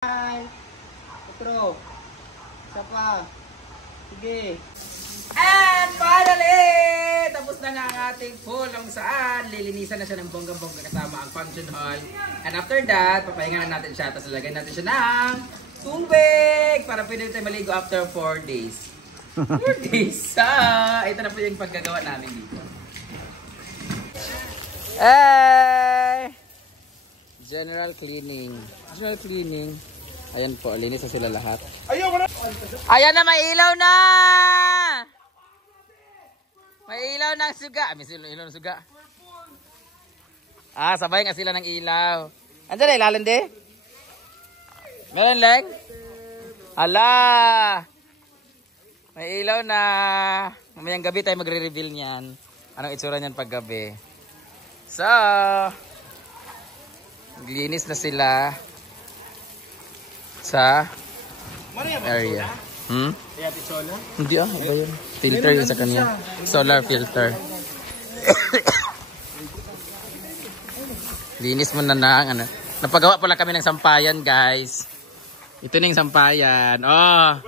Hi! Otro. Isa pa. Sige. And finally! Tapos na nga ang ating pulong saan lilinisan na siya ng bonggang-bongga kasama ang function hall. And after that, papahinga na natin siya. Tapos lagay natin siya ng tubig para pwede tayo maligo after 4 days. 4 days! Ito na po yung paggagawa namin dito. Hey! General cleaning. General cleaning. Ayan po, linis na sila lahat. Ayan na, may ilaw na! May ilaw ng suga. May ilaw ng suga. Sabay nga sila ng ilaw. Andiyan na, ilalim di? Meron lang? Hala! May ilaw na. Mamayang gabi tayo magre-reveal niyan. Anong itsura niyan pag gabi. So, linis na sila sa area. Hindi iba yun. Filter yun sa kanya. Solar filter. Linis mo na ano. Napagawa pala kami ng sampayan, guys. Ito na yung sampayan. Oh.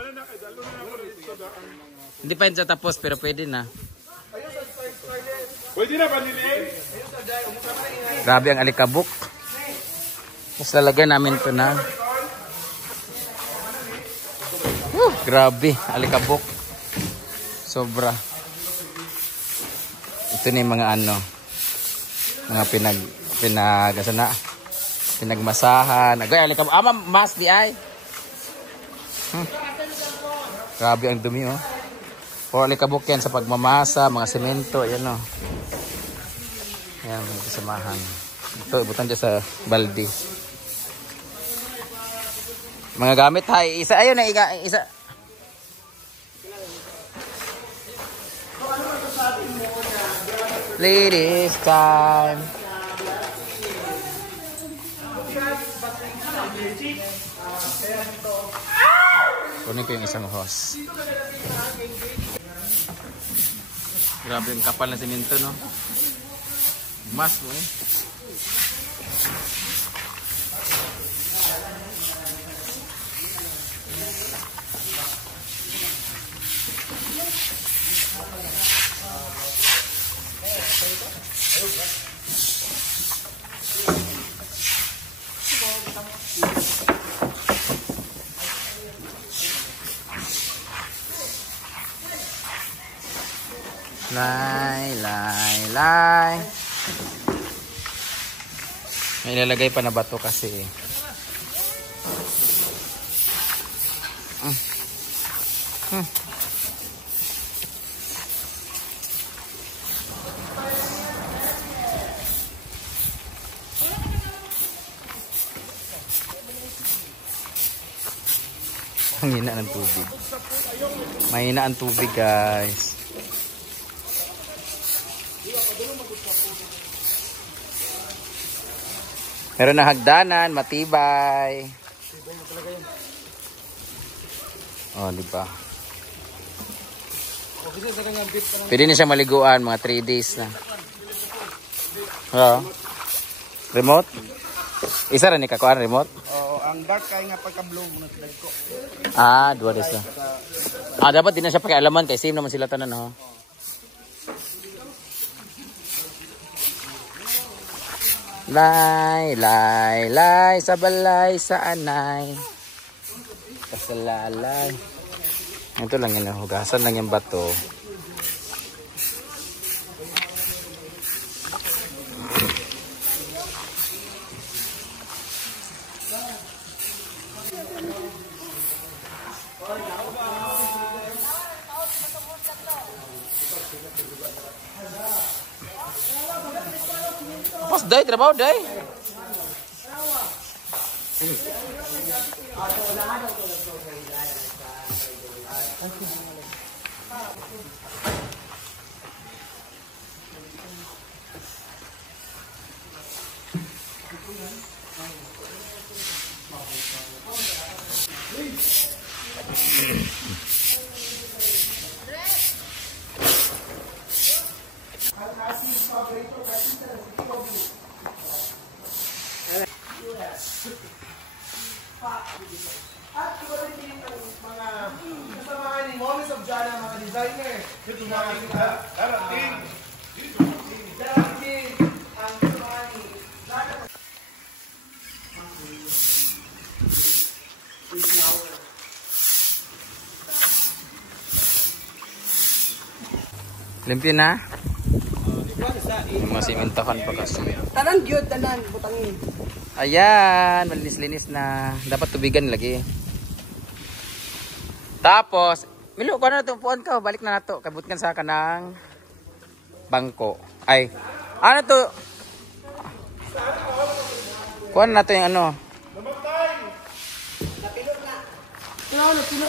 Hindi pa yun sa tapos, pero pwede na. Pwede na ba nilin? Grabe ang alikabok. Mas lalagyan namin ito na. Grabe, alikabok. Sobra. Ito na yung mga ano. Mga pinagmasahan. Agay, alikabok. Mas di ay. Grabe ang dumi, oh. Puro alikabok yan sa pagmamasa, mga semento. Ayan, oh. Ayan, mga kasamahan. Ito, ibutan dyan sa balde. Mga gamit, hay. Isa, ayun na, isa. Ladies time. Kunin ko yung isang hose. Grabe yung kapal na semento, no? Mas mo eh. Lay. May ilalagay pa na bato kasi. Ang hina ng tubig. Mahina ang tubig, guys. Meron na hagdanan, matibay. Oh, di ba? Pwede na siya maliguan, mga 3 days na. Remote? Isa rin ikakuan, remote? Oo, ang dark kaya nga pagka-blow mo na sila ko. 2 days na. Dapat din na siya pakialaman kay same naman sila tanan, no? Lay, sa balay, sa anay. Pasalalay. Ito lang yun, hugasan lang yung bato. Pas day, trabaho day. At iba rin yung mga kasamahan ni Moments of Jana, mga designer. Ito mga darating ang kasamahan ni Jana. Limpyo na. Yung mga simintahan pa kasi. Tanan gyud tanan butangin. Ayan, malinis-linis na. Dapat tubigan lagi. Tapos, Milo, kung ano na ito, puan ka, balik na nato. Kabutkan sa kanang bangko. Ay, ano to? Kuhan na to yung ano. Napilo.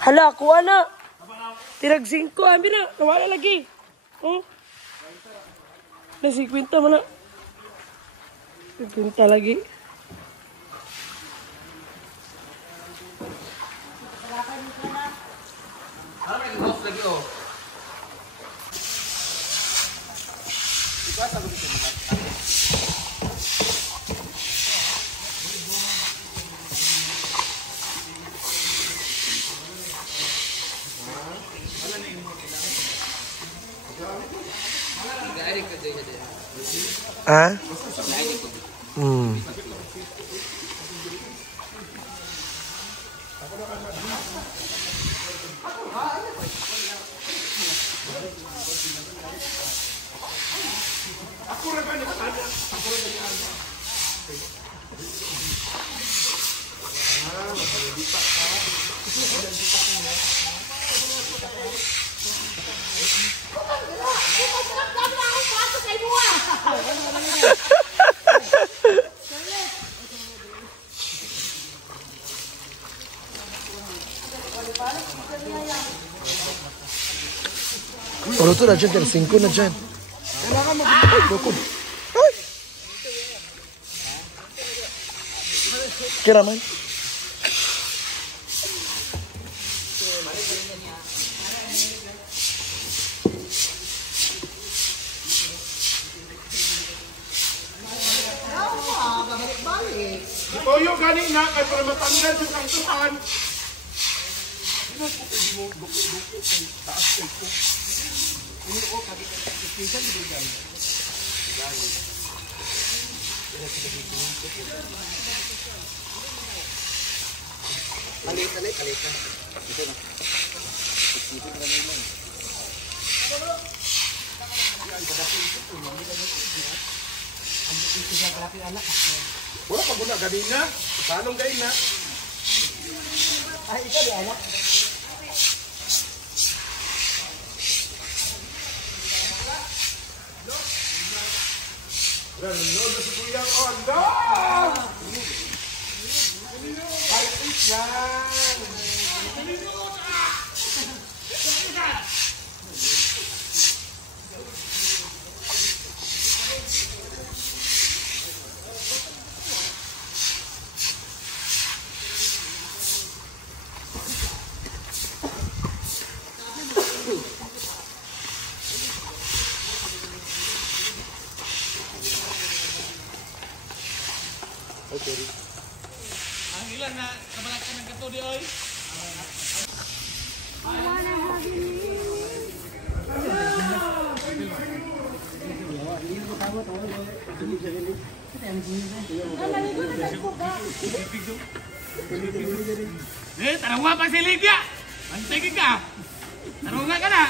Hala, kuha na. Tirag 5, ambil na. Nawala lagi. Oh. Na 50 man na. 50 lagi. Ano may host lagi oh. Ikaw sa gusto mo. Ah? Olo tuh na dyan, 5 na dyan. Ay, bukod. Ay! Kira man. Toyo gani na kay para matanggal yung kantuan. Wala pa guna gani na. Salong gay na. Ay, ikaw di anak. Ganun na si Kuya Ondo. Ay, yan. Ang ilan na kabalatan ng kato di oy. Tarunga pa si Lydia. Antay ka. Tarunga ka na.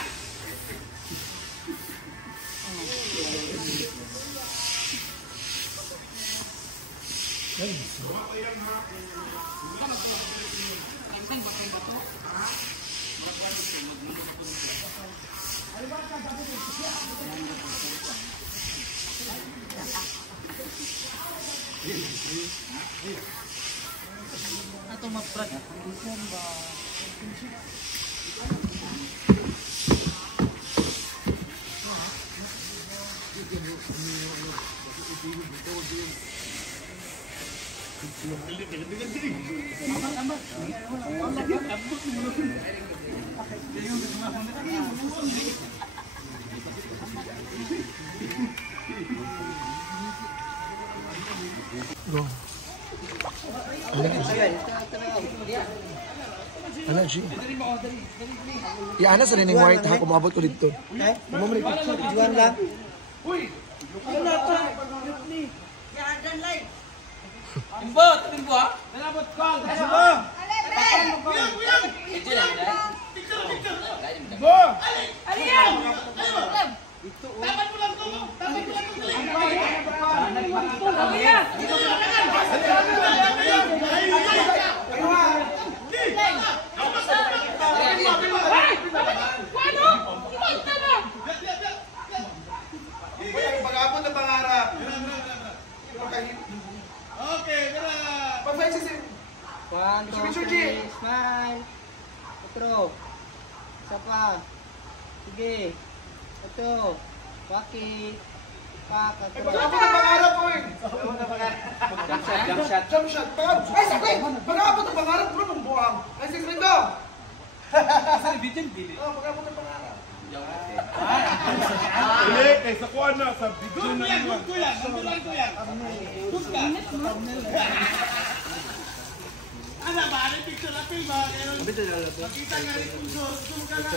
Ano, G? Iana sa nining white ha, kumabot ko dito. Mamuli picture, juan lang. Timbot! Timbo ha? Nalabot ko! Ito lang dahil. Pag-abot ng pangarap. Okay, tara. Pag-fight si Sim. 1, 2, 3, smile. Otro. Isa pa. Sige. Ito. Bakit? Pag-abot ng pangarap ko eh. Jump shot. Jump shot. Ay, sakit! Pag-abot ng pangarap, bro, ng buwang. Ay, sis, Rindo! Oh, pag-abot ng pangarap. Hindi, kaysa ko na sa video na naman. Ano ba? Ano picture na film ha? Makita nga rin kung zoom ka na.